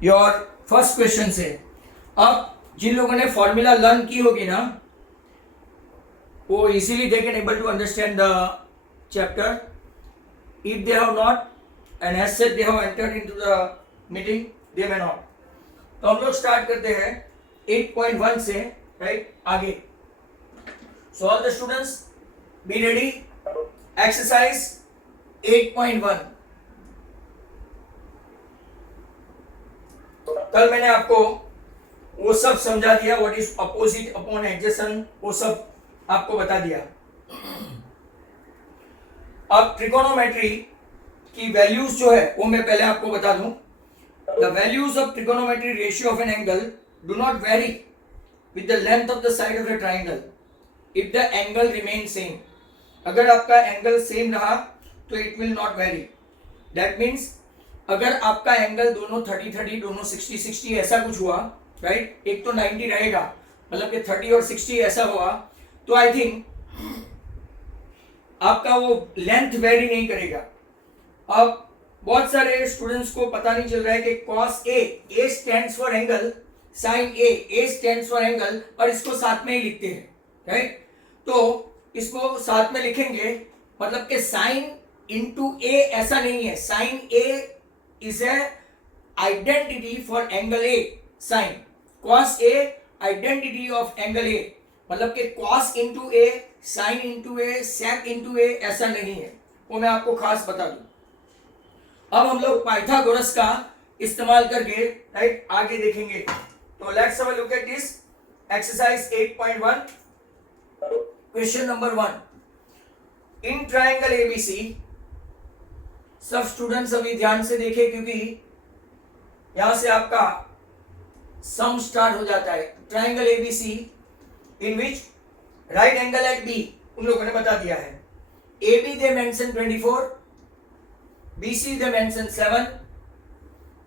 Your first question से। अब जिन लोगों ने फॉर्मूला लर्न की होगी ना, वो easily they can able to understand the chapter. If they have not and has said they have entered into the meeting, they may not. तो हम लोग स्टार्ट करते हैं 8.1 से, राइट, आगे। So all the students be ready. Exercise 8.1। कल मैंने आपको वो सब समझा दिया, what is opposite upon adjacent, वो सब आपको बता दिया। अब ट्रिगोनोमेट्री की वैल्यूज जो है वो मैं पहले आपको बता दूं। The values of trigonometry ratio of an angle do not very with the length of the side of the triangle if the angle remain same. अगर आपका एंगल सेम रहा तो it will not very. That means अगर आपका angle दोनों 30-30, दोनों 60-60 ऐसा कुछ हुआ, राइट, एक तो 90 रहेगा, मतलब कि 30 और 60 ऐसा हुआ, तो आई थिंक आपका वो लेंथ वेरी नहीं करेगा। अब बहुत सारे स्टूडेंट्स को पता नहीं चल रहा है कि cos A stands for angle, sin A stands for angle, और इसको साथ में ही लिखते हैं, राइट। तो इसको साथ में लिखेंगे, मतलब कि sin into A ऐसा नहीं है। sin A is a identity for angle A, sin cos A identity of angle A, मतलब कि cos into A, sin into A, sec into A ऐसा नहीं है, वो मैं आपको खास बता दूं। अब हम लोग पाइथागोरस का इस्तेमाल करके, राइट, आगे देखेंगे। तो let's have a look at this exercise 8.1। Question number 1, in triangle ABC. सब स्टूडेंट्स अभी ध्यान से देखें, क्योंकि यहां से आपका सम स्टार्ट हो जाता है। Triangle ABC in which right angle at B, उन लोगों ने बता दिया है। A B they mention 24, B C they mention 7,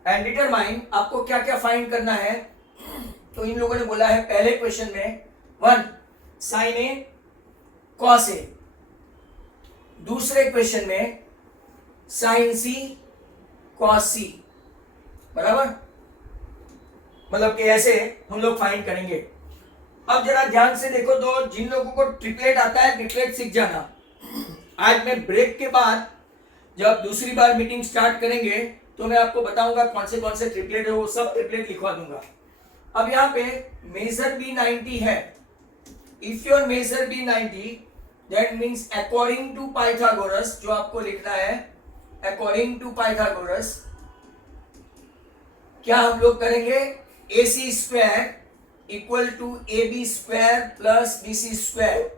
and determine, आपको क्या क्या फाइंड करना है। तो इन लोगों ने बोला है पहले क्वेश्चन में 1 साइन ए कॉस ए, दूसरे क्वेश्चन में साइन सी कॉस सी, बराबर, मतलब कि ऐसे हम लोग फाइंड करेंगे। अब जरा ध्यान से देखो, तो जिन लोगों को ट्रिपलेट आता है, ट्रिपलेट सीख जाना। आज मैं ब्रेक के बाद जब दूसरी बार मीटिंग स्टार्ट करेंगे तो मैं आपको बताऊंगा कौन से ट्रिपलेट है, वो सब ट्रिपलेट लिखवा दूंगा। अब यहाँ पे मेजर बी 90 है। If your measure B 90, that means according to Pythagoras, जो आपको लिखना है अकॉर्डिंग टू पाइथागोरस, क्या हम लोग करेंगे, AC square equal to AB square plus BC square.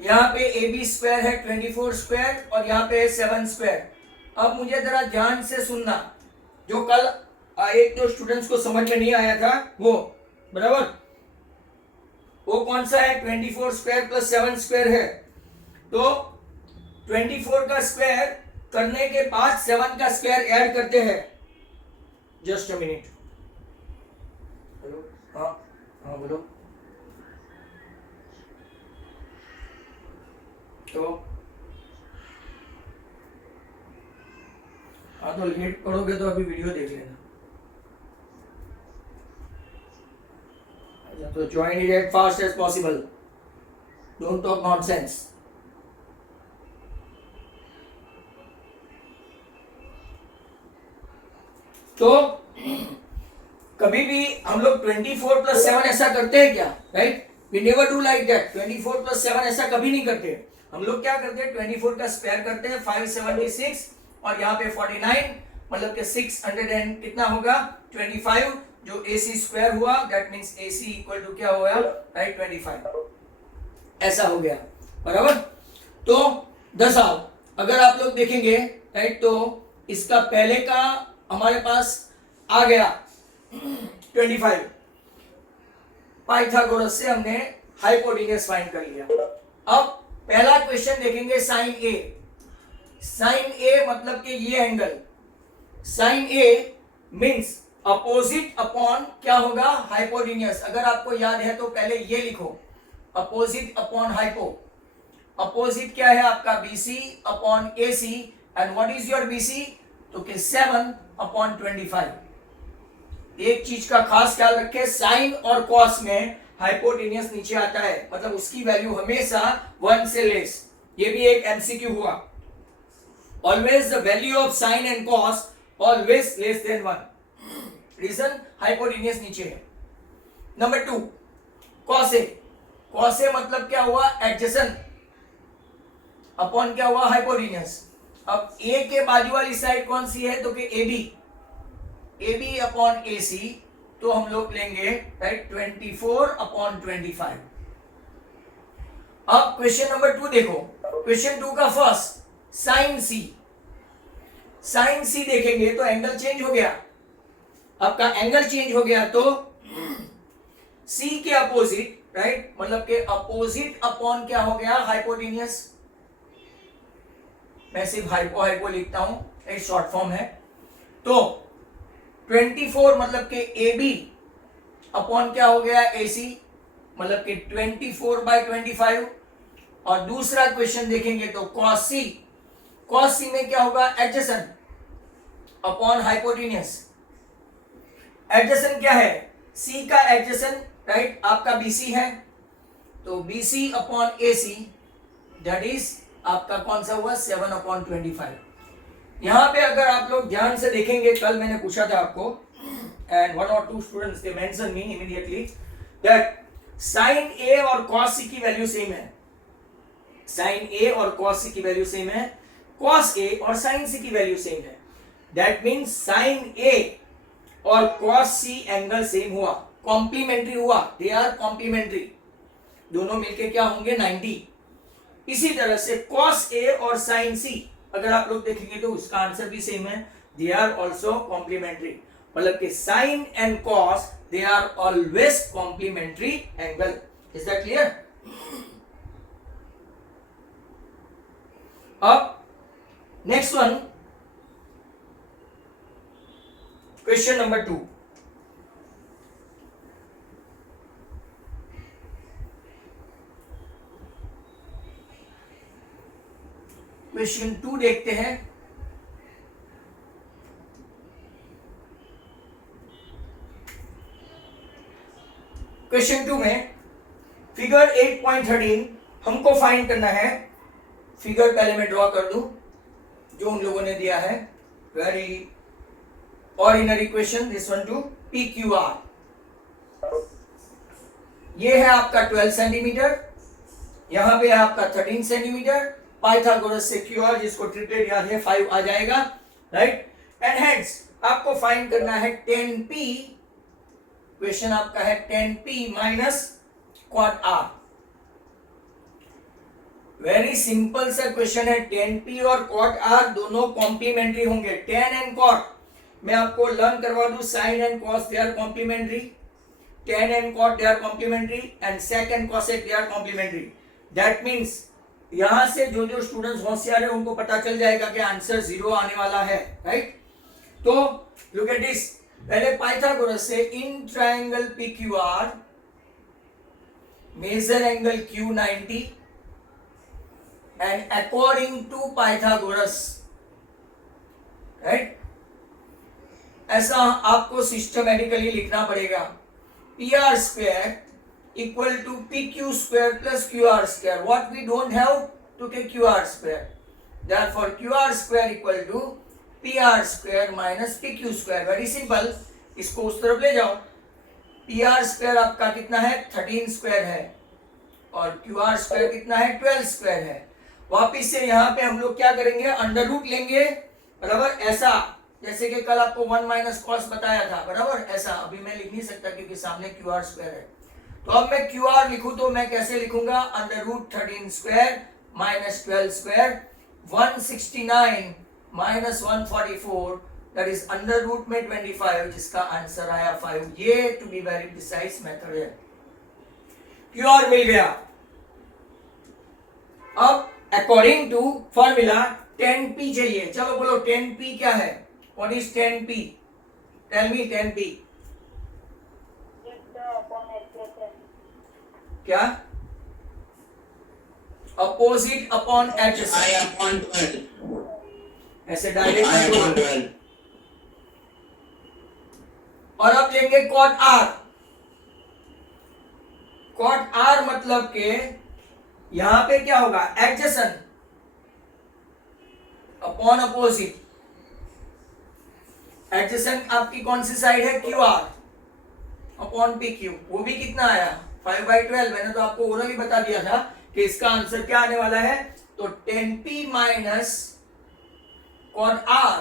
यहाँ पे AB स्क्वायर है 24 स्क्वायर और यहाँ पे है 7 स्क्वायर। अब मुझे जरा ध्यान से सुनना, जो कल एक दो स्टूडेंट्स को समझ में नहीं आया था वो, बराबर, वो कौन सा है, 24 स्क्वायर प्लस 7 स्क्वायर है। तो 24 का स्क्वायर करने के बाद 7 का स्क्वायर ऐड करते हैं। Just a minute. हेलो, हाँ हाँ बोलो। तो हाँ, तो लेट पढ़ोगे तो अभी वीडियो देख लेना। तो join it as fast as possible, don't talk nonsense. तो कभी भी हम लोग 24 प्लस 7 ऐसा करते हैं क्या, right? We never do like that. 24 plus 7 ऐसा कभी नहीं करते। हम लोग क्या करते हैं, 24 का स्क्वायर करते हैं, 576, और यहाँ पे 49, मतलब कि 600 एंड कितना होगा, 25, जो AC स्क्वायर हुआ, that means AC equal to क्या होगा, राइट, 25 ऐसा हो गया, बराबर। तो 10 अगर आप लोग देखेंगे, राइट, तो इसका पहले का हमारे पास आ गया 25। पाइथागोरस से हमने हाइपोटेन्यूज फाइंड कर लिया। अब पहला क्वेश्चन देखेंगे, साइन ए। साइन ए मतलब कि ये एंगल, साइन ए मींस अपोजिट अपॉन क्या होगा, हाइपोटेन्यूज। अगर आपको याद है तो पहले ये लिखो, अपोजिट अपॉन हाइपो। अपोजिट क्या है आपका, BC upon AC, and what is your BC, तो कि 7/25। एक चीज का खास ख्याल रखें, साइन और कॉस में हाइपोटेनियस नीचे आता है, मतलब उसकी वैल्यू हमेशा 1 से लेस। ये भी एक एमसीक्यू हुआ। Always the value of sine and cos always less than 1। Reason, hypotenuse नीचे है। Number 2, cos A. Cos A मतलब क्या हुआ, एडजेसेंट अपॉन क्या हुआ, हाइपोटेनियस। अब ए के बाजू वाली साइड कौन सी है, तो कि A B. A B upon A C, तो हम लोग लेंगे राइट 24/25। अब क्वेश्चन नंबर 2 देखो। क्वेश्चन 2 का फर्स्ट, साइन सी। साइन सी देखेंगे तो एंगल चेंज हो गया। आपका एंगल चेंज हो गया तो सी के अपोजिट, राइट, मतलब के अपोजिट अपॉन क्या हो गया, हाइपोटेनियस। मैं सिर्फ हाइपो लिखता हूं, एक शॉर्ट फॉर्म है। तो 24 मतलब के ए बी अपॉन क्या हो गया, ए सी, मतलब कि 24/25। और दूसरा क्वेश्चन देखेंगे तो कॉस सी। कॉस सी में क्या होगा, एडजेसेंट अपॉन हाइपोटेनियस। एडजेसेंट क्या है, सी का एडजेसेंट, राइट, आपका बीसी है, तो BC upon A C, that is आपका कौन सा हुआ, 7/25। यहां पे अगर आप लोग ध्यान से देखेंगे, कल मैंने पूछा था आपको, and 1 or 2 students they mention me immediately that sine A और कॉस सी की वैल्यू सेम है। साइन ए और कॉस सी की वैल्यू सेम है, कॉस ए और साइन सी की वैल्यू सेम है। दैट मीन्स साइन ए और कॉस सी एंगल सेम हुआ, कॉम्प्लीमेंट्री हुआ, दे आर कॉम्प्लीमेंट्री, दोनों मिलके क्या होंगे, 90। इसी तरह से कॉस ए और साइन सी अगर आप लोग देखेंगे तो उसका आंसर भी सेम है, दे आर ऑल्सो कॉम्प्लीमेंट्री, मतलब कि sine and cos they are always complementary angle. Is that clear? अब next one, question number 2। Question 2 देखते हैं। क्वेश्चन 2 में फिगर 8.13 हमको फाइंड करना है। फिगर पहले मैं ड्रॉ कर दूं जो उन लोगों ने दिया है, very ordinary question, this one two PQR। ये है आपका 12 सेंटीमीटर, यहां पे है आपका 13 सेंटीमीटर। पाइथागोरस से QR, जिसको ट्रिपलेट याद है, 5 आ जाएगा, राइट। एंड हेंस आपको फाइंड करना है 10P। क्वेश्चन आपका है 10P minus quad R। Very simple सा क्वेश्चन है। 10P और क्वाड R दोनों कॉम्प्लीमेंट्री होंगे। 10 एंड क्वाड मैं आपको लर्न करवा दूं, sine and cos they are complementary, 10 and cot they are complementary, and sec and cosec they are complementary. That means यहां से जो जो स्टूडेंट्स होशियार है उनको पता चल जाएगा कि आंसर 0 आने वाला है, राइट। तो लुक एट दिस, पहले पाइथागोरस से in triangle PQR measure angle Q 90 and according to Pythagoras, right, ऐसा आपको सिस्टमैटिकली लिखना पड़ेगा। PR square equal to PQ square plus QR square. What we don't have to take QR square. Therefore, QR square equal to PR square minus PQ square. Very simple. इसको उस तरफ ले जाओ। PR square आपका कितना है, 13 square है, और QR square कितना है, 12 स्क्वायर है। वापिस से यहाँ पे हम लोग क्या करेंगे, अंडर रूट लेंगे, बराबर, ऐसा जैसे कि कल आपको 1 माइनस कॉस बताया था, बराबर, ऐसा। अभी मैं लिख नहीं सकता क्योंकि सामने QR स्क्वायर है। तो अब मैं QR लिखूं तो मैं कैसे लिखूंगा, under root 13 square minus 12 square, 169 minus 144, that is under root में 25, जिसका आंसर आया 5। ये to be very precise method है। QR मिल गया। अब अकॉर्डिंग टू फॉर्मूला 10P चाहिए। चलो बोलो 10P क्या है, what is 10P? Tell me 10P क्या? Opposite upon adjacent. ऐसे डायरेक्ट और अब लेंगे कॉट आर। कॉट आर मतलब के यहां पे क्या होगा, एडजेसेंट अपॉन अपोजिट। एडजेसेंट आपकी कौन सी साइड है, Q R upon P Q. वो भी कितना आया 5/12। मैंने तो आपको ओरली बता दिया था कि इसका आंसर क्या आने वाला है, तो 10p minus cot R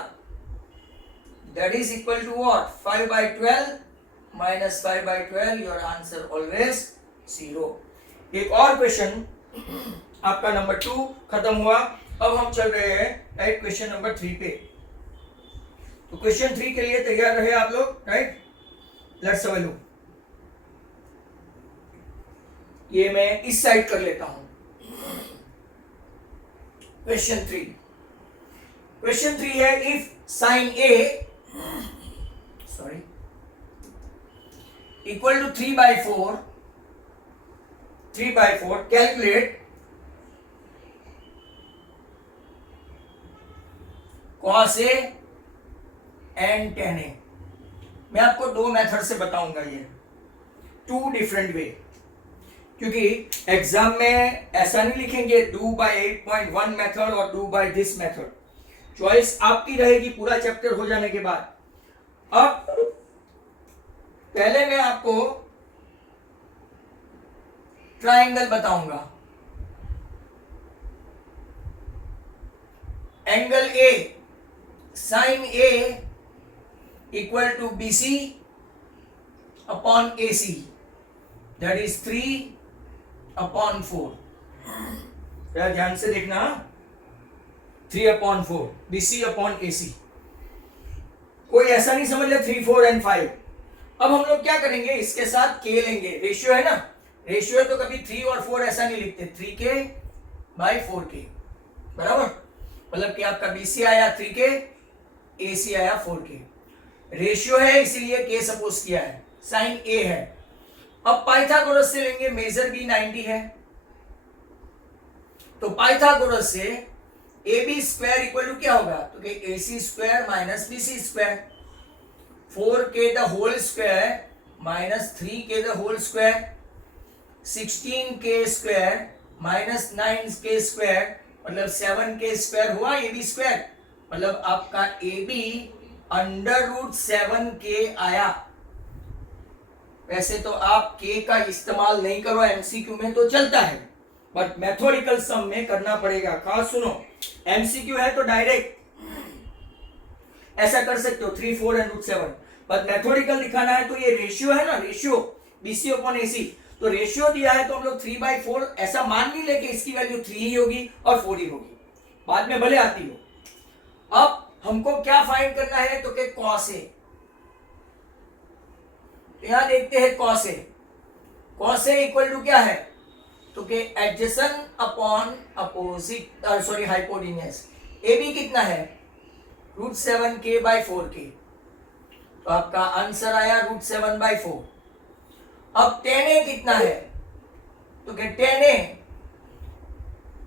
that is equal to what, 5/12 minus 5/12। Your answer always 0। एक और क्वेश्चन आपका नंबर 2 खत्म हुआ। अब हम चल रहे हैं राइट क्वेश्चन नंबर 3 पे। तो क्वेश्चन 3 के लिए तैयार रहे आप लोग, right. Let's have a look. ये मैं इस साइड कर लेता हूं। क्वेश्चन 3। क्वेश्चन 3 है if sine A sorry equal to 3/4 calculate cos A and tan A। मैं आपको 2 मेथड से बताऊंगा ये, 2 डिफरेंट वे, क्योंकि एग्जाम में ऐसा नहीं लिखेंगे डू बाय 8.1 मेथड और do by this method. Choice आपकी रहेगी पूरा चैप्टर हो जाने के बाद। अब पहले मैं आपको ट्रायंगल बताऊंगा। Angle A sine A equal to BC upon AC that is 3/4। जरा ध्यान से देखना, 3/4 BC अपॉन AC। कोई ऐसा नहीं समझ ले 3, 4 एंड 5। अब हम लोग क्या करेंगे, इसके साथ K लेंगे। रेशियो है ना, रेशियो है तो कभी 3 और 4 ऐसा नहीं लिखते, 3K/4K बराबर। मतलब कि आपका BC आया 3K, AC आया 4K। रेशियो है इसीलिए K सपोज किया है, साइन A है। अब पाइथागोरस से लेंगे, मेजर भी 90 है, तो पाइथागोरस से AB स्क्वायर इक्वल टू क्या होगा, तो कि AC square minus BC square, 4K the whole square minus 3K the whole square, 16K square minus 9K square, मतलब 7K स्क्वायर हुआ AB स्क्वायर। मतलब आपका AB √7K आया। वैसे तो आप K का इस्तेमाल नहीं करो MCQ में तो चलता है, बट मैथोडिकल सम में करना पड़ेगा। खास सुनो, MCQ है तो डायरेक्ट ऐसा कर सकते हो 3, 4 एंड √7, बट मैथोडिकल दिखाना है तो ये रेशियो है ना, रेशियो BC अपॉन AC। तो रेशियो दिया है तो हम लोग 3/4 ऐसा मान नहीं लेके इसकी वैल्यू 3 ही होगी और 4 ही होगी, बाद में भले आती हो। अब हमको क्या फाइंड करना है, तो कि cos A। यहां देखते हैं cos A। cos A equal to क्या है, तो कि adjacent upon opposite sorry hypotenuse. AB कितना है √7K/4K, तो आपका आंसर आया √7/4। अब tan A कितना है, तो कि tan A,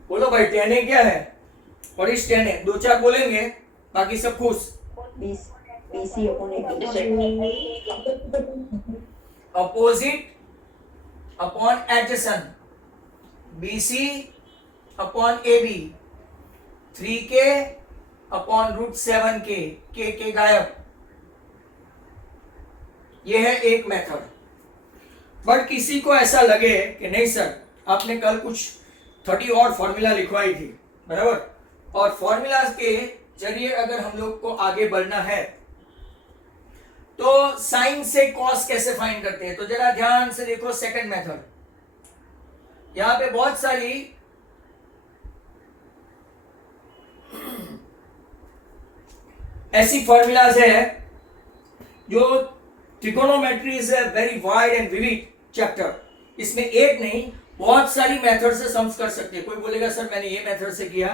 बोलो भाई tan A क्या है, और इस tan A 2-4 बोलेंगे बाकी सब खुश। Opposite upon adjacent, BC upon AB, 3K upon √7K, K गायब। यह है एक मेथड। बट किसी को ऐसा लगे कि नहीं सर आपने कल कुछ 30 और फॉर्मूला लिखवाई थी बराबर, और फॉर्मूला के जरिए अगर हम लोग को आगे बढ़ना है तो साइन से कॉस कैसे फाइंड करते हैं, तो जरा ध्यान से देखो। सेकंड मेथड, यहां पे बहुत सारी ऐसी फॉर्मूलाज है जो trigonometry is a very wide and vivid chapter. इसमें एक नहीं बहुत सारी मेथड से सम्स कर सकते हैं। कोई बोलेगा सर मैंने ये मेथड से किया,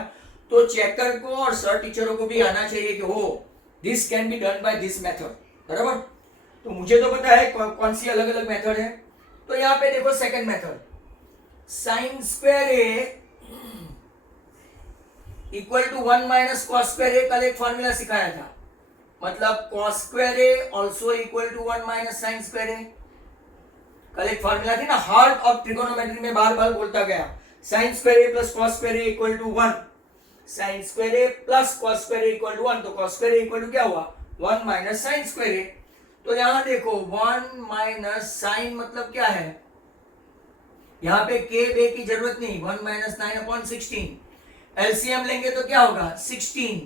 तो चेकर को और सर टीचरों को भी आना चाहिए कि हो this can be done by this method बराबर। तो मुझे तो पता है कौन सी अलग अलग मेथड है। तो यहां पे देखो second method, sine square A equal to 1 minus cos square A, कल एक फॉर्मूला सिखाया था, मतलब cos square A also equal to 1 minus sine square A. कल एक फॉर्मूला थी ना, हार्ट ऑफ ट्रिगोनोमेट्री में बार बार बोलता गया, sine square A plus cos square A equal to 1, sine square A plus cos square A equal to 1, तो cos square A equal to क्या हुआ, 1 माइनस साइन स्क्वायर ए। तो यहां देखो 1 माइनस साइन मतलब क्या है, यहां पे के बे की जरूरत नहीं, 1 माइनस 9 अपॉन 16, एलसीएम लेंगे तो क्या होगा 16,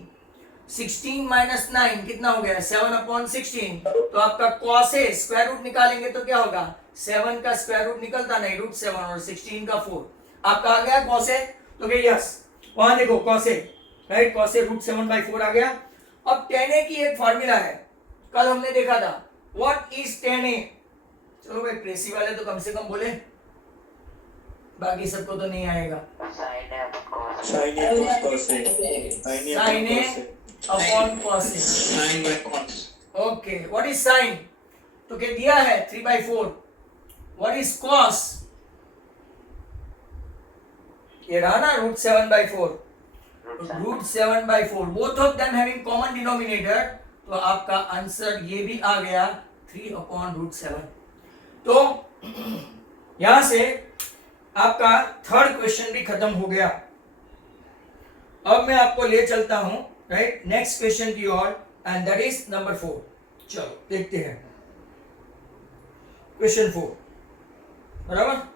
16 माइनस 9 कितना हो गया 7 अपॉन 16, तो आपका कॉस ए स्क्वायर रूट निकालेंगे तो क्या होगा 7 का स्क्वायर रूट निकलता नहीं, रूट 7 और 16 का 4, आपका आ गया कॉस ए, तो क्या यस, वहां देखो cos A, right, cos A root 7/4 आ गया। अब tan a की एक फॉर्मूला है, कल हमने देखा था, व्हाट इज tan a, चलो भाई प्रेसी वाले तो कम से कम बोले, बाकी सबको तो नहीं आएगा। Sine A upon cos A, okay, what is sine, तो क्या दिया है 3/4, व्हाट इज कॉस, ये रहा ना root 7/4, root 7/4, both of them having common denominator, तो आपका आंसर ये भी आ गया 3/√7। तो यहां से आपका थर्ड क्वेश्चन भी खत्म हो गया। अब मैं आपको ले चलता हूं राइट नेक्स्ट क्वेश्चन की ओर, एंड दैट इज नंबर 4। चलो देखते हैं क्वेश्चन 4, बराबर।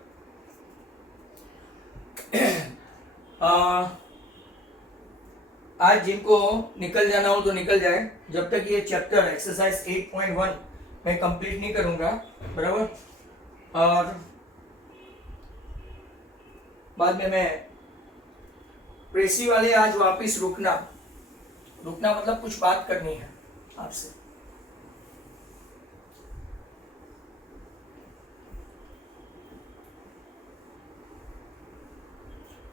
आज जिनको निकल जाना हो तो निकल जाए, जब तक ये चैप्टर एक्सरसाइज 8.1 मैं कंप्लीट नहीं करूंगा, बराबर। और बाद में मैं प्रेसी वाले आज वापस रुकना मतलब कुछ बात करनी है आपसे।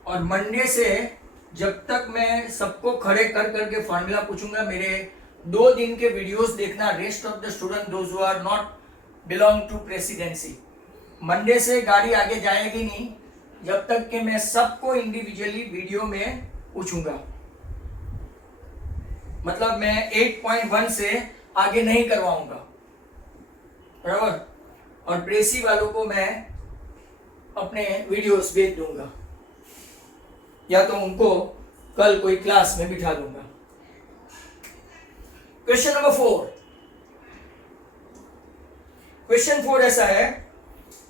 और मंडे से जब तक मैं सबको खड़े कर करके फॉर्मूला पूछूंगा, मेरे 2 दिन के वीडियोस देखना, rest of the student those who are not belong to Presidency. Monday से गाड़ी आगे जाएगी नहीं जब तक कि मैं सबको इंडिविजुअली वीडियो में पूछूंगा, मतलब मैं 8.1 से आगे नहीं करवाऊंगा, बराबर। और प्रेसी वालों को मैं अपने वीडियोस भेज दूंगा, या तो उनको कल कोई क्लास में बिठा दूंगा। क्वेश्चन नंबर 4, क्वेश्चन 4 ऐसा है,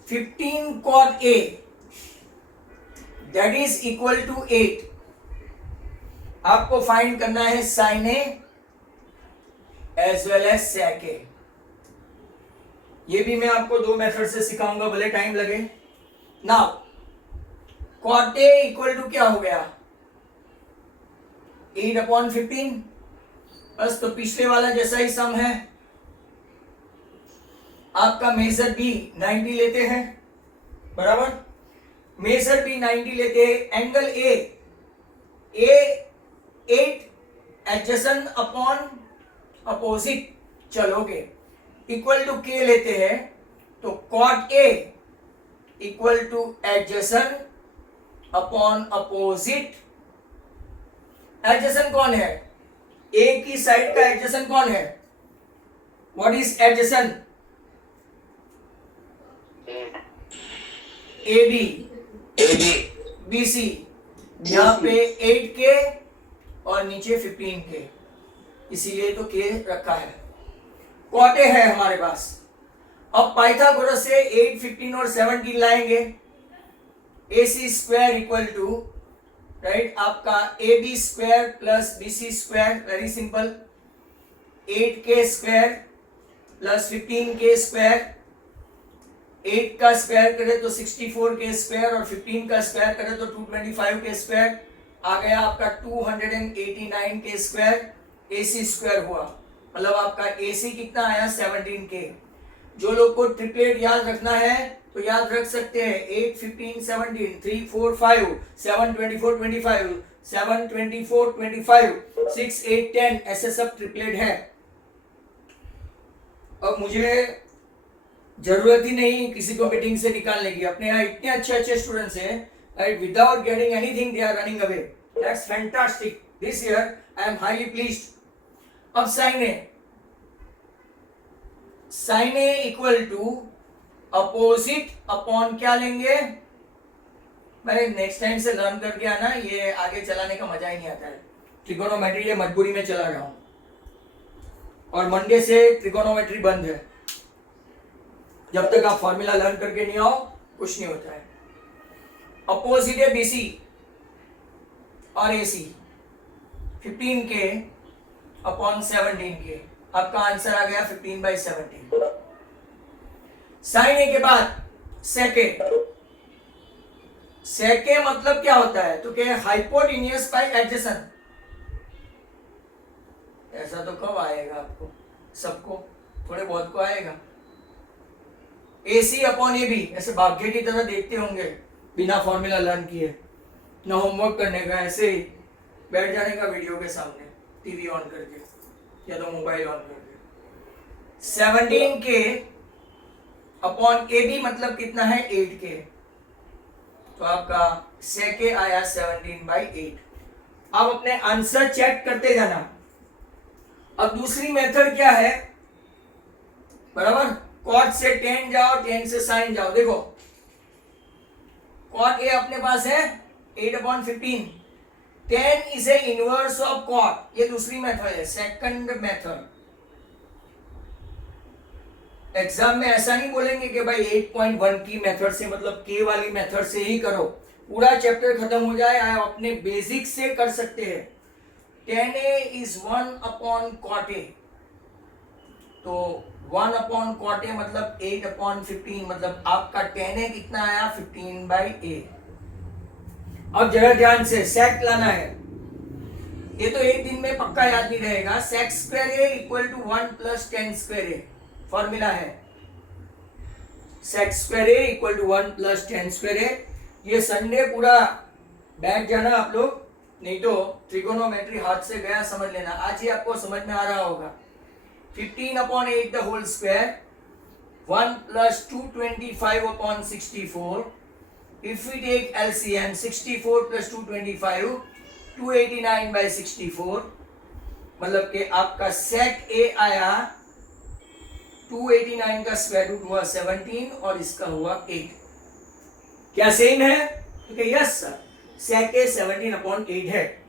15 cot A that is equal to 8। आपको फाइंड करना है sine A as well as sec A. ये भी मैं आपको 2 मेथड से सिखाऊंगा, भले टाइम लगे। Now cot A equal to क्या हो गया 8/15, बस तो पिछले वाला जैसा ही सम है। आपका मेजर बी 90 लेते हैं, बराबर। मेजर बी 90 लेते हैं, angle A 8 adjacent upon opposite चलोगे, इक्वल टू के लेते हैं, तो cot A equal to adjacent upon opposite. Adjacent कौन है, ए की साइड का एडजेसेंट कौन है, what is adjacent, A B B C, यहाँ पे 8 के और नीचे 15 के, इसीलिए तो के रखा है। cot A है हमारे पास। अब पाइथागोरस से 8, 15 और 17 लाएंगे, AC square equal to right आपका AB square plus BC square, very simple, 8K square plus 15K square, 8 का स्क्वायर करें तो 64K स्क्वायर और 15 का स्क्वायर करें तो 225K स्क्वायर, आ गया आपका 289K स्क्वायर। AC स्क्वायर हुआ, मतलब आपका AC कितना आया 17K। जो लोग को ट्रिपलेट याद रखना है तो याद रख सकते हैं, 8, 15, 17, 3, 4, 5, 7, 24, 25, 7, 24, 25, 6, 8, 10, ऐसे सब ट्रिपलेट है। अब मुझे जरूरत ही नहीं किसी को मीटिंग से निकालने की, अपने यहाँ इतने अच्छे स्टूडेंट्स हैं, without getting anything they are running away, that's fantastic, this year I am highly pleased. अब sine A equal to opposite upon क्या लेंगे भाई, नेक्स्ट टाइम से लर्न करके आना, ये आगे चलाने का मजा ही नहीं आता है। ट्रिगोनोमेट्री ये मजबूरी में चला रहा हूं, और मंडे से ट्रिगोनोमेट्री बंद है। जब तक आप फॉर्मूला लर्न करके नहीं आओ कुछ नहीं होता है। अपोजिट है बीसी और एसी, 15K अपॉन 17K, आपका आंसर आ गया 15/17। साइन ए के बाद सेके मतलब क्या होता है, तो क्या हाइपोटेन्यूस बाय एडजेसेंट। ऐसा तो कब आएगा आपको, सबको थोड़े बहुत को आएगा। AC अपॉन ए बी, ऐसे भाग्य की तरह देखते होंगे बिना फॉर्मूला लर्न किए, ना होमवर्क करने का, ऐसे ही बैठ जाने का वीडियो के सामने टीवी ऑन करके या तो मोबाइल ऑन करके। 17K अपॉन ए बी मतलब कितना है 8K, तो आपका सेके आया 17/8। अब अपने आंसर चेक करते जाना। अब दूसरी मेथड क्या है, बराबर, कॉट से टेन जाओ, टेन से साइन जाओ। देखो कॉट ए अपने पास है 8/15, tan is a inverse of cot, ये दूसरी मेथड है, सेकंड मेथड। एग्जाम में ऐसा नहीं बोलेंगे कि भाई 8.1 की मेथड से, मतलब के वाली मेथड से ही करो, पूरा चैप्टर खत्म हो जाए, आप अपने बेसिक से कर सकते हैं। tan A is 1/cot A, तो 1/cot A मतलब 8/15, मतलब आपका tan A कितना आया 15/A। अब जरा ध्यान से सेक लाना है, ये तो एक दिन में पक्का याद नहीं रहेगा। sec square A equal to 1 + tan square A formula है, sec square A equal to 1 + tan square A। ये संडे पूरा बैठ जाना आप लोग, नहीं तो ट्रिगोनोमेट्री हाथ से गया समझ लेना, आज ही आपको समझ में आ रहा होगा। 15/8 the whole square, 1 + 225/64। If we take LCM, 64 + 225, 289/64, मतलब कि आपका sec A आया 289 का स्क्वायर रूट हुआ 17 और इसका हुआ 8। क्या सेम है? ठीक है, यस सर, sec A 17/8 है।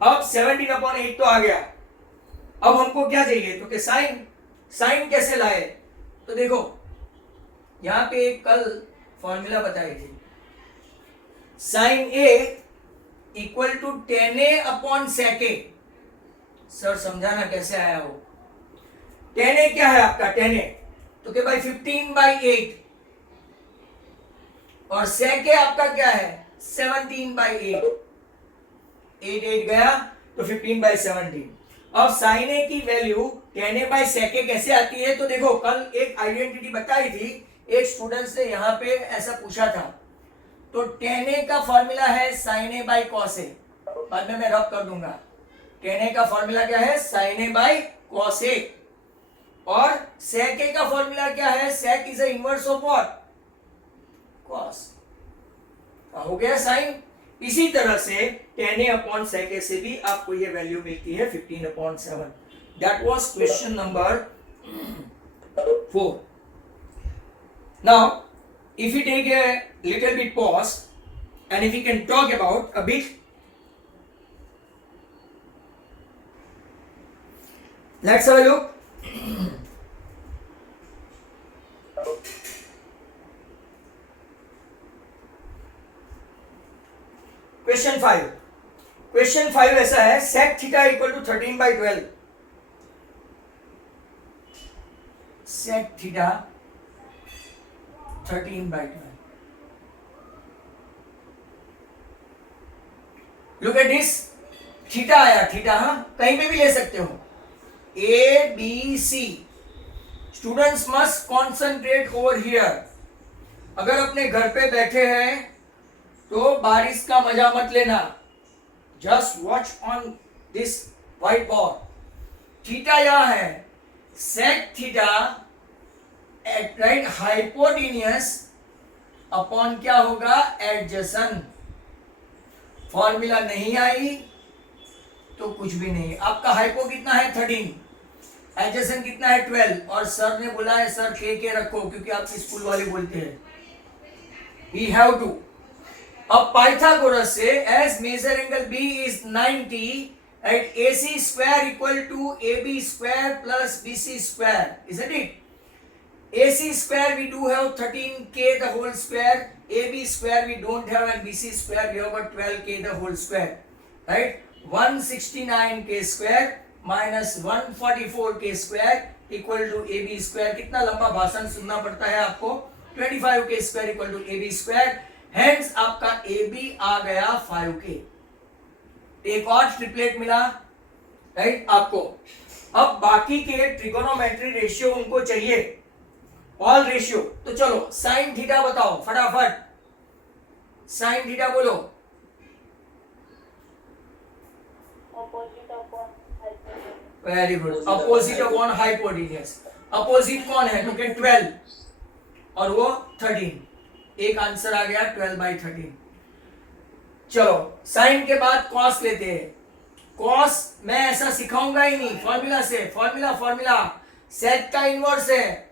अब 17/8 तो आ गया, अब हमको क्या चाहिए, तो कि साइन कैसे लाए, तो देखो यहां पे एक कल फॉर्मूला बताई थी, sine A equal to tan A sec A। Sir समझाना कैसे आया वो, tan A क्या है आपका, tan A तो क्या भाई 15/8, और sec A आपका क्या है 17/8, 8 गया तो 15/17। अब sin A की value tan A sec A कैसे आती है, तो देखो कल एक आइडेंटिटी बताई थी, एक स्टूडेंट्स ने यहाँ पे ऐसा पूछा था, तो tan A का फॉर्मूला है sin A cos A, बाद में मैं रब कर दूंगा। tan A का फॉर्मूला क्या है sin A cos A, और sec A का फॉर्मूला क्या है, sec is a inverse of what, cos। हो गया साइन। इसी तरह से tan A sec A से भी आपको ये वैल्यू मिलती है 15/7। That was question number 4। Now if we take a little bit pause and if we can talk about a bit, let's have a look. Question 5 ऐसा है, sec theta equal to 13/12, sec theta 13/12। Look at this, theta आया, theta हाँ कहीं पे भी ले सकते हो, ABC। Students must concentrate over here. अगर अपने घर पे बैठे हैं तो बारिश का मजा मत लेना, just watch on this white board. Theta यहां है, sec theta at right hypotenuse upon क्या होगा एडजेसेंट, फॉर्मूला नहीं आई तो कुछ भी नहीं। आपका हाइपो कितना है 13, एडजेसेंट कितना है 12, और सर ने बोला है सर के रखो क्योंकि आपके स्कूल वाले बोलते हैं वी हैव टू। अब पाइथागोरस से as measure angle B is 90 at AC square equal to AB square plus BC square, isn't it? AC square we do have 13k the whole square, AB square we don't have, and BC square we have got 12k the whole square, right? 169k square minus 144k square equal to AB square। कितना लंबा भाषण सुनना पड़ता है आपको? 25k square equal to AB square, hence आपका AB आ गया 5k। एक और ट्रिपलेट मिला, राइट आपको। अब बाकी के ट्रिगोनोमेट्री रेशियो उनको चाहिए, ऑल रेशियो। तो चलो साइन थीटा बताओ फटाफट, साइन थीटा बोलो। Very good, opposite upon hypotenuse. Opposite कौन है? क्योंकि 12 और वो 13, एक आंसर आ गया 12/13। चलो साइन के बाद कॉस लेते हैं। कॉस मैं ऐसा सिखाऊंगा ही नहीं, फॉर्मूला से, फॉर्मूला सेक का इनवर्स है,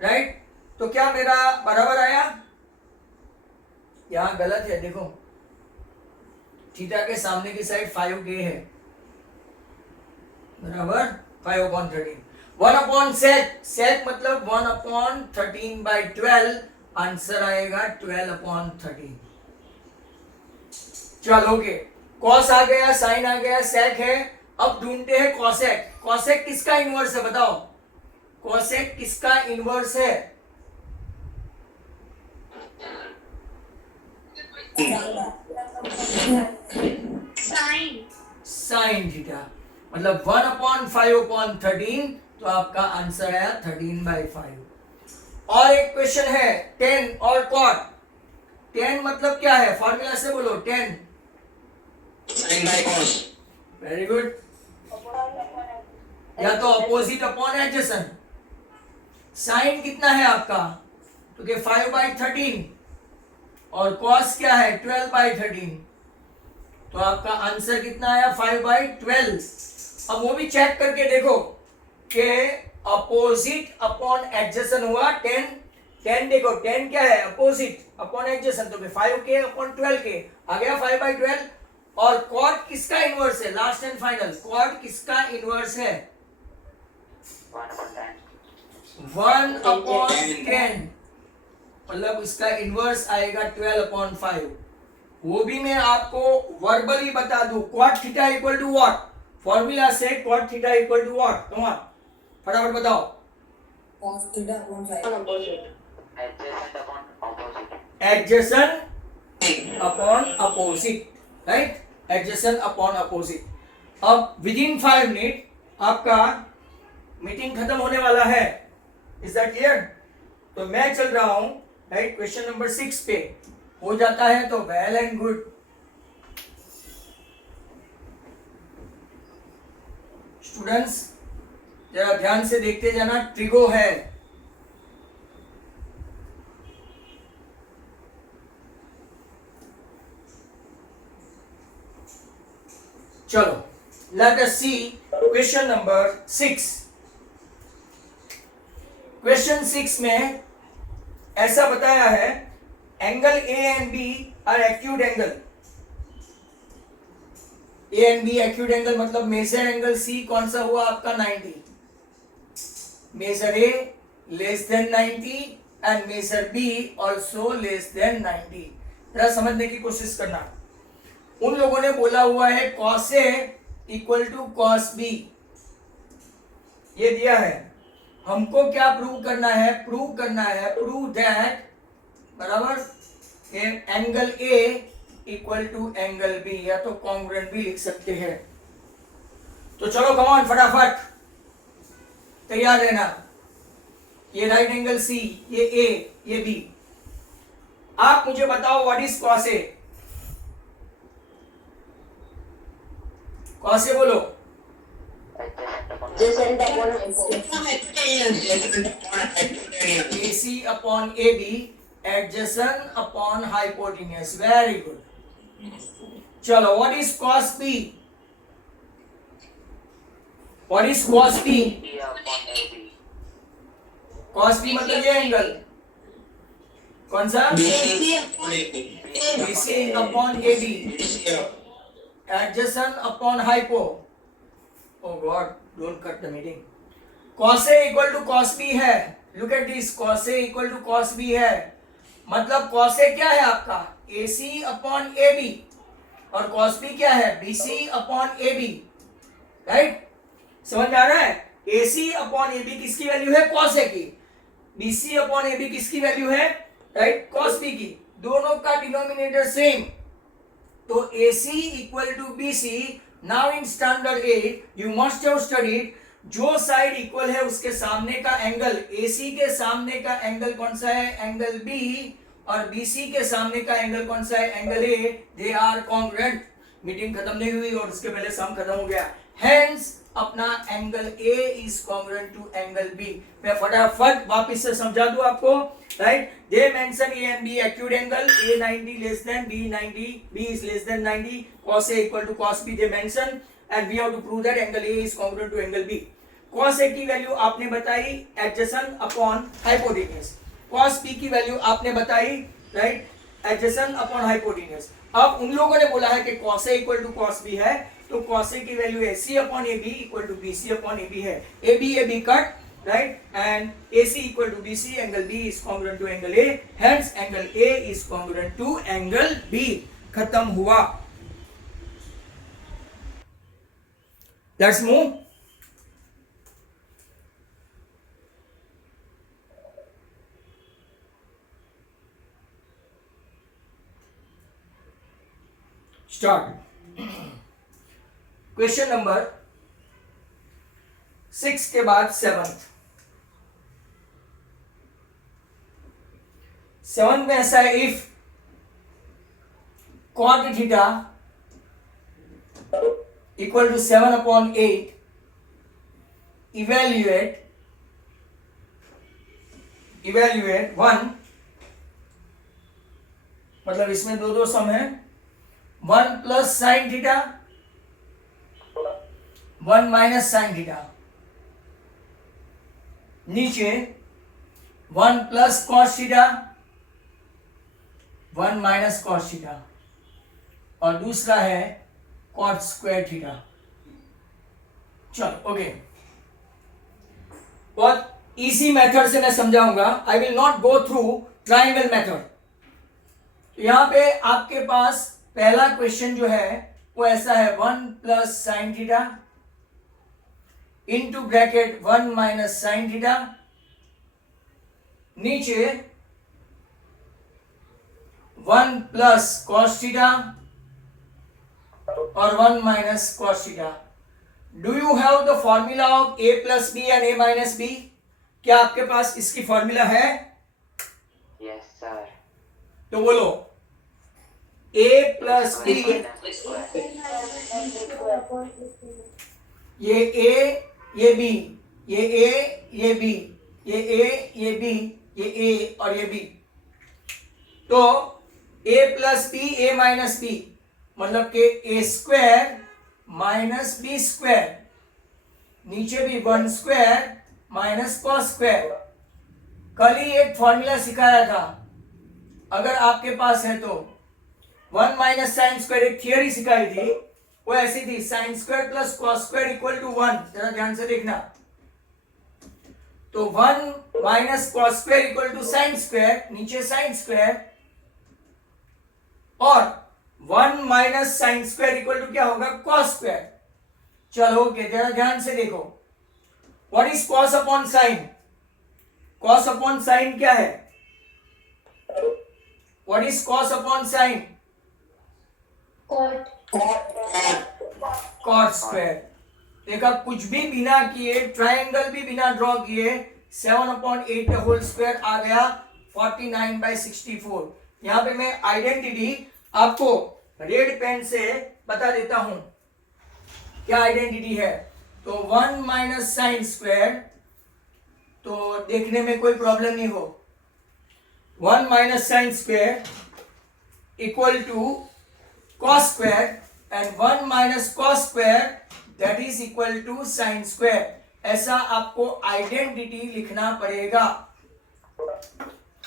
राइट? तो क्या मेरा बराबर आया? यहां गलत है, देखो थीटा के सामने की साइड 5k है, बराबर 5/13। 1/sec, sec मतलब 1/13/12, आंसर आएगा 12/13। चलो ओके, कॉस आ गया, साइन आ गया, सेक है। अब ढूंढते हैं कॉसेक। कॉसेक किसका इनवर्स है बताओ? कॉसेक किसका इनवर्स है? साइन थीटा, मतलब 1/5/13, तो आपका आंसर आया 13/5। और एक क्वेश्चन है 10 और कॉट। 10 मतलब क्या है? फॉर्मूला से बोलो 10। Sine by cos. Very good, या तो अपोजिट अपॉन एडजेसेंट। साइन कितना है आपका? क्योंकि 5/13 और कॉस क्या है? 12/13, तो आपका आंसर कितना आया? 5/12। अब वो भी चेक करके देखो कि अपोजिट अपॉन एडजेसेंट हुआ 10 देखो 10 क्या है? अपोजिट अपॉन एडजेसेंट, तो 5k अपॉन 12k आ गया 5/12। और कॉट किसका इनवर्स है? लास्ट एंड फाइनल, कॉट किसका इनवर्स है? 1/10, मतलब इसका इनवर्स आएगा 12/5। वो भी मैं आपको वर्बली बता दूं, cot theta equal to what? Formula से cot theta equal to what? Come on फटाफट बताओ। cos theta upon sin. Adjacent upon adjacent opposite. Upon opposite, right? Adjacent upon opposite. अब विद इन 5 मिनट आपका meeting खत्म होने वाला है, is that clear? तो मैं चल रहा हूं, राइट, क्वेश्चन नंबर 6 पे। हो जाता है तो वेल एंड गुड। स्टूडेंट्स जरा ध्यान से देखते जाना, ट्रिगो है। चलो let us see question number 6। Question 6 में ऐसा बताया है, angle A and B are acute angle. A and B acute angle मतलब मेजर एंगल सी कौन सा हुआ आपका? 90। Measure A less than 90 and measure B also less than 90। जरा समझने की कोशिश करना। उन लोगों ने बोला हुआ है cos A equal to cos B, ये दिया है। हमको क्या प्रूव करना है? प्रूव दैट, बराबर, angle A equal to angle B, या तो कॉन्ग्रुएंट भी लिख सकते हैं। तो चलो कम ऑन फटाफट तैयार रहना। ये राइट एंगल सी, ये ए, ये बी। आप मुझे बताओ what is cos A? Cos A बोलो। Adjacent upon AC upon AB, adjacent upon hypotenuse, very good। चलो, what is cos B? What is cos B? B upon AB. Cos B मतलब ये angle कौन सा? BC upon AB. BC upon AB, BC adjacent upon hypo. Oh God, don't cut the meeting. cos A equal to cos B है. Look at this, cos A equal to cos B है. मतलब cos A क्या है आपका? AC upon AB और cos B क्या है? BC upon AB, right? समझ में आ रहा है? AC upon AB किसकी वैल्यू है? cos A की. BC upon AB किसकी वैल्यू है? राइट, cos B की. दोनों का डिनोमिनेटर सेम. तो AC equal to BC. Now in standard 8 you must have studied जो साइड इक्वल है उसके सामने का एंगल, AC के सामने का एंगल कौन सा है? Angle B. और BC के सामने का एंगल कौन सा है? Angle A. They are congruent. Meeting खत्म नहीं हुई और उसके पहले सम खत्म हो गया. हेंस अपना angle A is congruent to angle B. मैं फटाफट वापस से समझा दूं आपको, right? They mention A and B acute angle, A 90 less than B 90, B is less than 90, cos A equal to cos B they mention, and we have to prove that angle A is congruent to angle B. cos A की value आपने बताई adjacent upon hypotenuse, cos B की value आपने बताई, right, adjacent upon hypotenuse. अब उन लोगों ने बोला है कि cos A equal to cos B है, तो cos A की value AC upon AB equal to BC upon AB है. AB cut, right, and AC equal to BC, angle B is congruent to angle A, hence angle A is congruent to angle B. खत्म हुआ. Let's move. Start. Question number 6 के बाद 7th. 7 में ऐसा है, if cot theta equal to 7 upon 8, evaluate 1, मतलब इसमें दो सम है. 1 plus sine theta, 1 minus sine theta. नीचे 1 plus cos theta, 1 minus cos theta. और दूसरा है कॉट स्क्वायर थीटा. चलो, ओके. बहुत इजी मेथड से मैं समझाऊंगा. I will not go through triangle method. यहां पे आपके पास पहला क्वेश्चन जो है वो ऐसा है, 1 plus sine theta into bracket 1 minus sine theta. नीचे 1 प्लस कॉस थीटा और 1 minus cos theta. Do you have the formula of A plus B and A minus B? क्या आपके पास इसकी फॉर्मूला है? Yes, sir. तो बोलो, A प्लस बी, ये A ये B, ये A ये B, ये A ये B, ये A और ये B. तो A plus B A minus B मतलब कि A square minus B square. नीचे भी 1 स्क्वायर माइनस कॉस स्क्वायर. कल ही एक फॉर्मूला सिखाया था, अगर आपके पास है तो. 1 माइनस साइन स्क्वायर एक थियरी सिखाई थी, वो ऐसी थी, sine square plus cos square equal to 1. जरा ध्यान से देखना. तो 1 minus cos square equal to sine square, नीचे साइन स्क्वायर, और 1 minus sine square equal to क्या होगा? Cos square. चलो ओके, जरा ध्यान से देखो. What is cos upon sine? Cos upon sine क्या है? What is cos upon sine? Cot square. देखा, कुछ भी बिना किए, ट्राइंगल भी बिना ड्रॉ किए, 7/8 का होल स्क्वायर आ गया 49/64. यहां पे मैं आइडेंटिटी आपको रेड पेन से बता देता हूं. क्या आइडेंटिटी है? तो 1 माइनस साइन स्क्वायर, तो देखने में कोई प्रॉब्लम नहीं हो. 1 minus sine square equal to cos square and 1 minus cos square that is equal to sin square. ऐसा आपको आइडेंटिटी लिखना पड़ेगा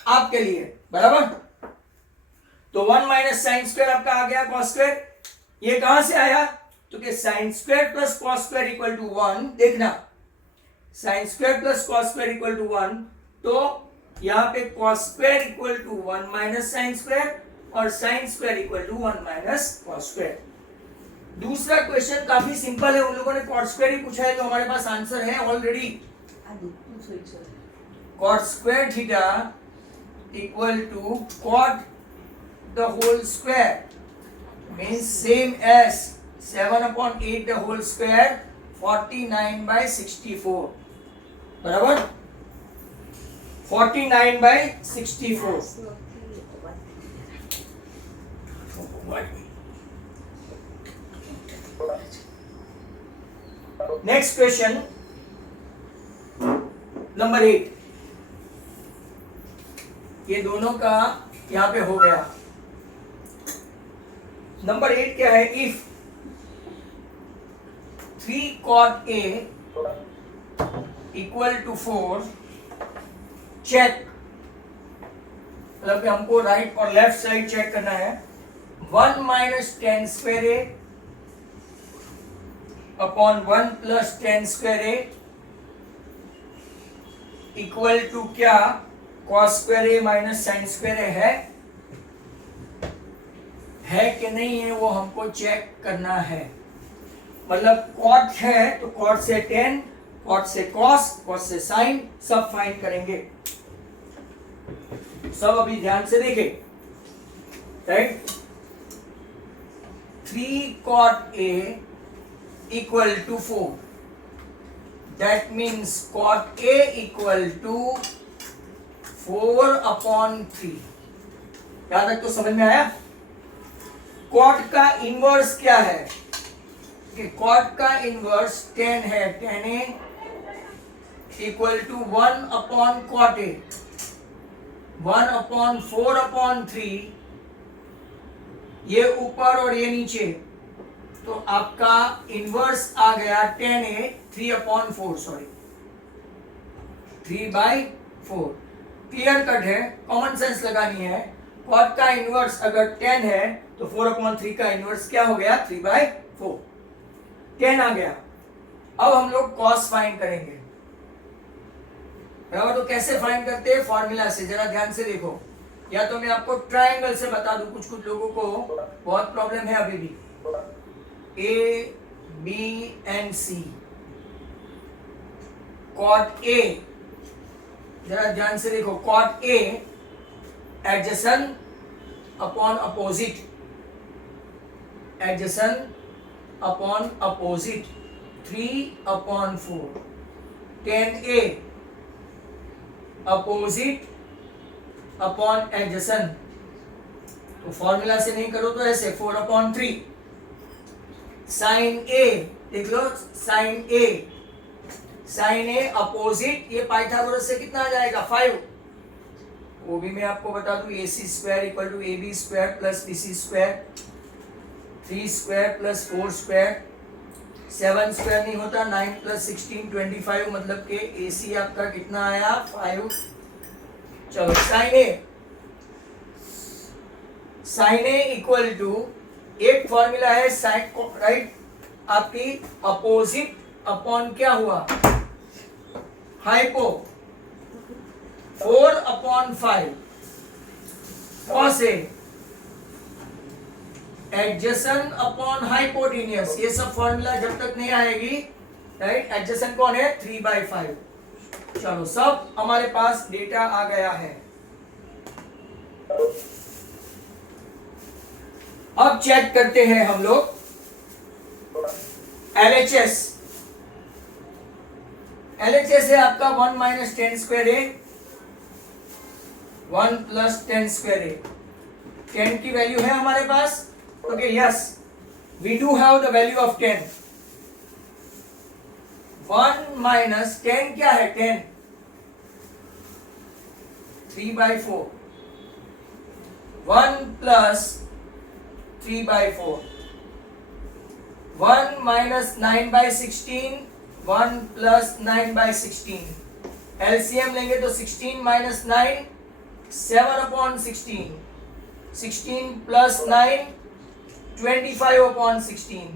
आपके लिए, बराबर। तो 1 माइनस साइन स्क्वायर आपका आ गया cos स्क्वायर। ये कहां से आया? तो कि sine square plus cos square equal to 1। देखना, sine square plus cos square equal to 1, तो यहां पे cos square equal to 1 minus sine square और sine square equal to 1 minus cos square. दूसरा क्वेश्चन काफी सिंपल है, उन लोगों ने cot स्क्वायर ही पूछा है, तो हमारे पास आंसर है already. cot square theta equal to cot the whole square means same as 7/8 the whole square 49/64, बराबर। 49/64। Next question number 8। ये दोनों का यहां पे हो गया। नंबर 8 क्या है? If 3 cot A equal to 4, check, मतलब कि हमको राइट और लेफ्ट साइड चेक करना है। 1 minus tan square A upon 1 plus tan square A equal to क्या? cos square A minus sine square A है कि नहीं है, वो हमको चेक करना है। मतलब cot है तो cot से tan, cot से cos, cos से sin, सब फाइंड करेंगे। सब अभी ध्यान से देखें, right. 3 cot A equal to 4, that means cot A equal to 4/3। यहां तक तो समझ में आया? cot का इनवर्स क्या है? कि cot का इनवर्स tan है, tan A equal to 1/cot A, 1/4/3, ये ऊपर और ये नीचे, तो आपका इनवर्स आ गया tan A 3/4, sorry 3/4। Clear cut है, कॉमन सेंस लगानी है। cot का इनवर्स अगर 10 है तो 4/3 का इनवर्स क्या हो गया? 3/4। 10 आ गया। अब हम लोग cos फाइंड करेंगे, बराबर। तो कैसे फाइंड करते हैं? फॉर्मूला से। जरा ध्यान से देखो, या तो मैं आपको ट्रायंगल से बता दूं, कुछ लोगों को बहुत प्रॉब्लम है अभी भी। A, B and C, cot A, जरा ध्यान से देखो, cot A adjacent upon opposite, adjacent upon opposite 3/4, tan A opposite upon adjacent. तो फॉर्मूला से नहीं करो तो ऐसे 4/3। साइन ए देख लो, साइन ए अपोजिट, ये पाइथागोरस से कितना आ जाएगा? 5। वो भी मैं आपको बता दूं, AC square equal to AB square plus BC square, 3 square plus 4 square, 7 square नहीं होता, 9 प्लस 16 25, मतलब के AC आपका कितना आया? 5। चलो साइन ए इक्वल टू, एक फॉर्मूला है साइन, राइट, आपकी अपोजिट अपॉन क्या हुआ? Hypo, 4/5 cos A adjacent upon hypotenuse. ये सब फॉर्मूला जब तक नहीं आएगी, राइट। एडजेसेंट कौन है? 3/5। चलो, सब हमारे पास डेटा आ गया है। अब चेक करते हैं हम लोग LHS। LHS है आपका 1 minus tan square A, 1 plus tan square A. 10 की वैल्यू है हमारे पास, okay, yes, we do have the value of 10। 1 minus 10 क्या है? 10, 3/4। 1 प्लस 3/4. 1 minus 9/16, 1 plus 9/16. LCM लेंगे तो 16 minus 9, 7/16. 16 plus 9, 25/16.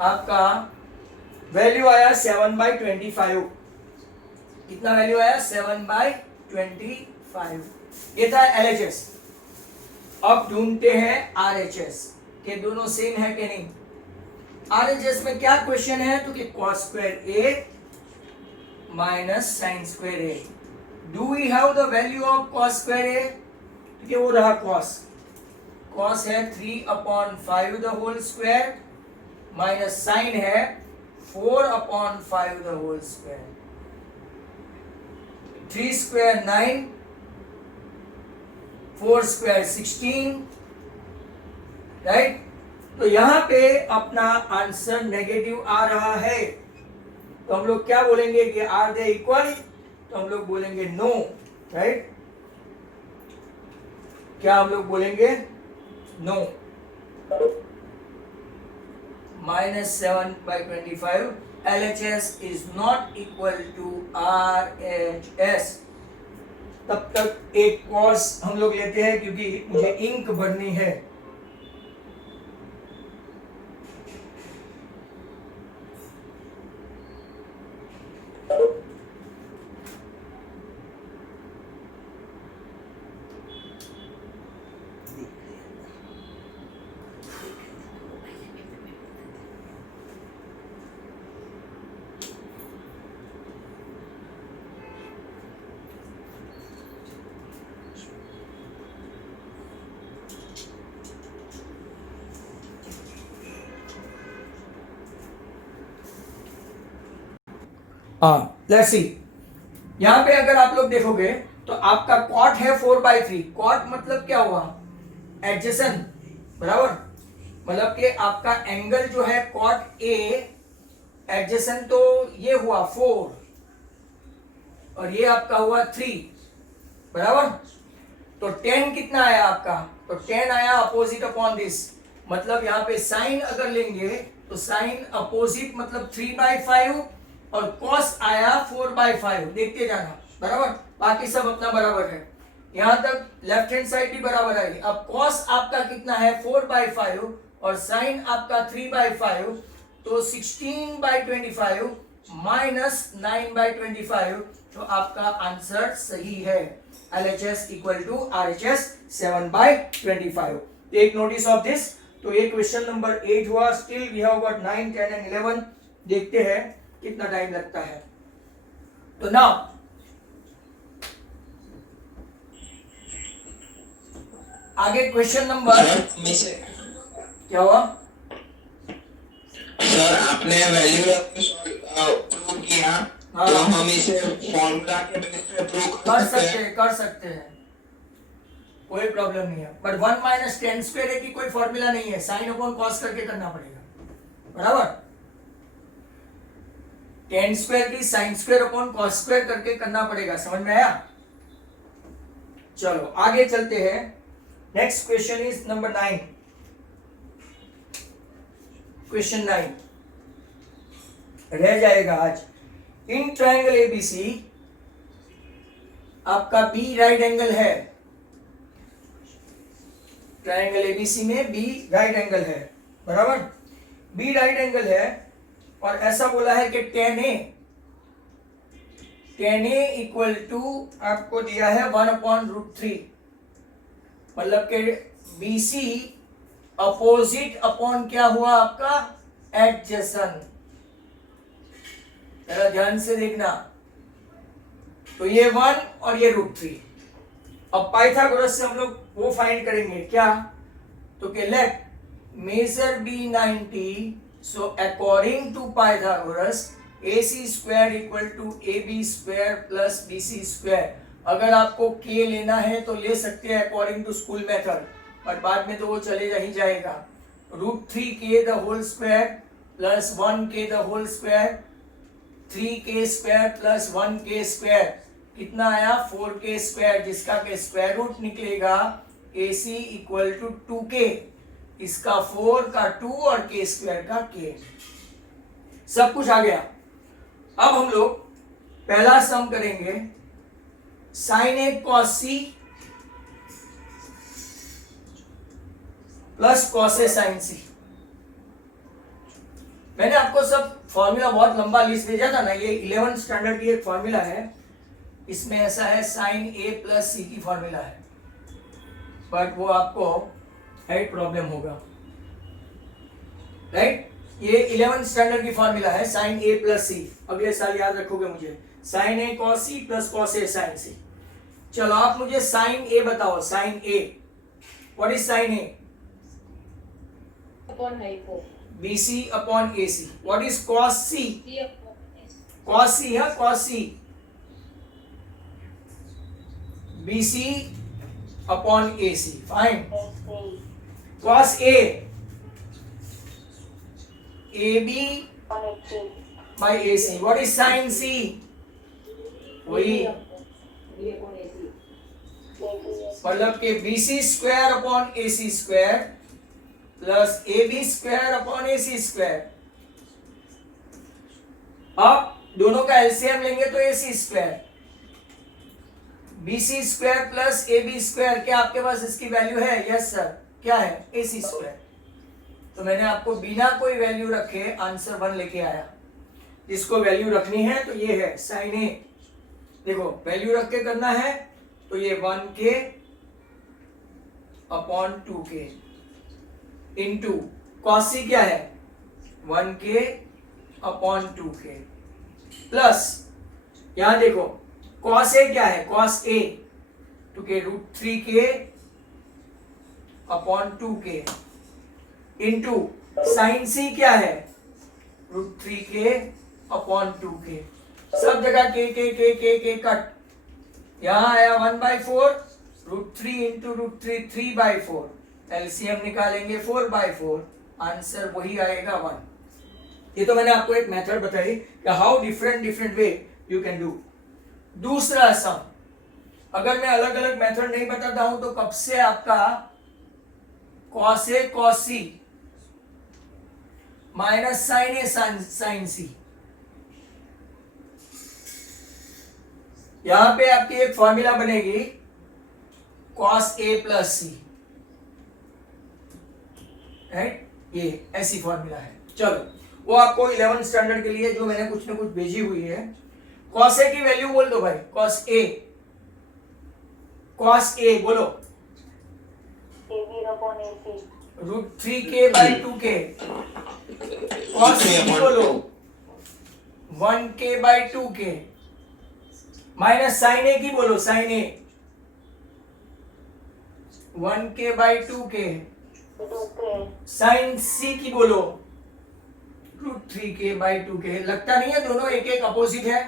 आपका वैल्यू आया 7/25. कितना वैल्यू आया? 7/25. ये था LHS. अब ढूंढते हैं RHS के दोनों सेम है कि नहीं. RHS में क्या क्वेश्चन है? तो कि cos square A minus sin square A. Do we have the value of cos square A? तो कि वो रहा cos. Cos है 3/5 the whole square minus sin है 4/5 the whole square. 3 square 9, 4 square 16, right. तो यहां पे अपना आंसर नेगेटिव आ रहा है, तो हम लोग क्या बोलेंगे कि आर दे इक्वल? तो हम लोग बोलेंगे नो, राइट. क्या हम लोग बोलेंगे? No. -7/25. LHS is not equal to RHS. तब तक एक पॉज हम लोग लेते हैं क्योंकि मुझे इंक भरनी है. Let's see. यहां पे अगर आप लोग देखोगे तो आपका कॉट है 4/3. कॉट मतलब क्या हुआ? एडजेसेंट, बराबर. मतलब कि आपका एंगल जो है कॉट ए एडजेसेंट, तो ये हुआ 4 और ये आपका हुआ 3, बराबर. तो 10 कितना आया आपका? तो 10 आया अपोजिट अपॉन दिस. मतलब यहाँ पे साइन अगर लेंगे तो साइन अपोजिट मतलब 3/5 और कॉस आया 4/5. देखते जाना, बराबर. बाकी सब अपना बराबर है. यहां तक लेफ्ट हैंड साइड भी बराबर आई. अब कॉस आपका कितना है? 4/5 और साइन आपका 3/5. तो 16/25 माइनस 9/25. तो आपका आंसर सही है. LHS equal to RHS 7/25. Take notice of this. तो ये क्वेश्चन नंबर 8 हुआ. Still we have got 9, 10 and 11. देखते हैं कितना टाइम लगता है. तो नाउ आगे क्वेश्चन नंबर क्या हुआ? सर आपने वैल्यू प्रूव किया, तो हम इसे फॉर्मूला के बेस पे प्रूव कर सकते हैं. कोई प्रॉब्लम नहीं है. बट 1 माइनस टेन स्क्वायर की कोई फॉर्मूला नहीं है. साइन अपॉन कॉस करके करना पड़ेगा, बराबर. टेन स्क्वायर की sine square upon cos square करके करना पड़ेगा. समझ में आया? चलो आगे चलते हैं. Next question is number 9. Question 9 रह जाएगा आज. इन ट्रायंगल एबीसी आपका बी राइट एंगल है. ट्रायंगल एबीसी में बी राइट एंगल है, बराबर. बी राइट एंगल है और ऐसा बोला है कि tan A इक्वल टू आपको दिया है 1/√3. मतलब कि BC अपोजिट अपॉन क्या हुआ आपका? एडजेसेंट. जरा ध्यान से देखना. तो ये 1 और ये √3. अब पाइथागोरस से हम लोग वो फाइंड करेंगे क्या? तो कि let measure B 90. So according to Pythagoras, AC square equal to AB square plus BC square. अगर आपको K लेना है तो ले सकते हैं according to school method, but बाद में तो वो चले ही जाएगा. √3k the whole square plus 1k the whole square, 3k square plus 1k square कितना आया? 4k square, जिसका के स्क्वायर रूट निकलेगा AC equal to 2k. इसका 4 का 2 और k स्क्वायर का k। सब कुछ आ गया। अब हम लोग पहला सम करेंगे sign A cos C plus cos A sine सी। मैंने आपको सब फॉर्मूला बहुत लंबा लिस्ट भेजा था ना, ये 11th स्टैंडर्ड की एक फॉर्मूला है। इसमें ऐसा है साइन ए प्लस सी की फॉर्मूला है, बट वो आपको राइट प्रॉब्लम होगा, राइट। ये 11th स्टैंडर्ड की फॉर्मूला है साइन ए प्लस सी। अगले साल याद रखोगे मुझे, sine A cos C plus cos A sine C. चलो आप मुझे साइन ए बताओ, sine A, what is sine A? upon hypo. BC upon AC. What is cos C? C upon S. Cos C है, cos C. BC upon AC. Fine. Cos A. AB by AC. What is sin C? वही B upon AC. मतलब कि BC square upon AC square plus AB square upon AC square. अब दोनों का LCM लेंगे तो AC square, BC square plus AB square. क्या आपके पास इसकी वैल्यू है? Yes sir. क्या है? AC square. तो मैंने आपको बिना कोई वैल्यू रखे आंसर 1 लेके आया। इसको वैल्यू रखनी है तो ये है साइन ए। देखो वैल्यू रख के करना है तो ये 1k upon 2k into cos सी क्या है? 1k अपॉन 2k प्लस यहां देखो कॉस ए क्या है? Cos A 2k root 3k upon 2k into sine C क्या है? Root 3k upon 2k। सब जगह k कट, यहां आया 1/4 रूट 3 इंटू रूट 3 3/4। एलसीएम निकालेंगे 4/4, आंसर वही आएगा 1। ये तो मैंने आपको एक मेथड बताई कि how different way you can do. दूसरा सम, अगर मैं अलग अलग मेथड नहीं बताता हूं तो कब से आपका cos A cos C minus sign A sine सी। यहां पे आपकी एक फॉर्मूला बनेगी cos A plus C, right. ये ऐसी फॉर्मूला है। चलो वो आपको 11th स्टैंडर्ड के लिए जो मैंने कुछ ना कुछ भेजी हुई है। कॉस ए की वैल्यू बोल दो भाई, कॉस ए, कॉस ए बोलो। Root 3k by 2k। Cos सी बोलो 1k by 2k minus sign A की बोलो, sine A 1k by 2k। Sine C की बोलो रूट 3k बाई 2k। लगता नहीं है दोनों एक एक अपोजिट है?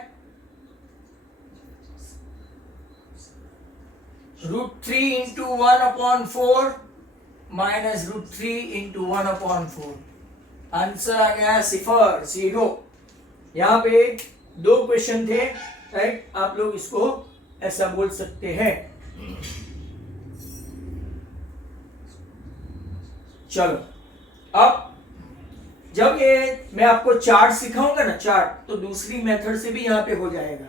Root 3 into 1/4 minus root 3 into 1/4। Answer आ गया 0। यहां पे 2 क्वेश्चन थे, राइट। आप लोग इसको ऐसा बोल सकते हैं। चलो अब जब ये मैं आपको चार्ट सिखाऊंगा ना, चार्ट, तो दूसरी मेथड से भी यहाँ पे हो जाएगा।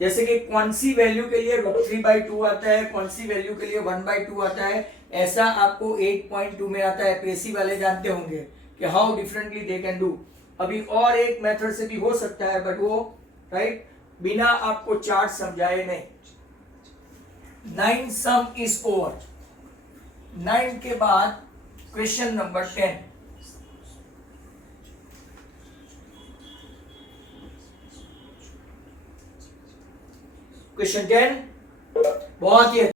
जैसे कि कौन सी वैल्यू के लिए रूट 3/2 आता है, कौन सी वैल्यू के लिए 1/2 आता है, ऐसा आपको 8.2 में आता है। पेसी वाले जानते होंगे कि how differently they can do. अभी और एक मेथड से भी हो सकता है, बट वो राइट बिना आपको चार्ट समझाए नहीं। 9 सम इज ओवर। 9 के बाद क्वेश्चन नंबर 10। क्वेश्चन 10 बहुत ही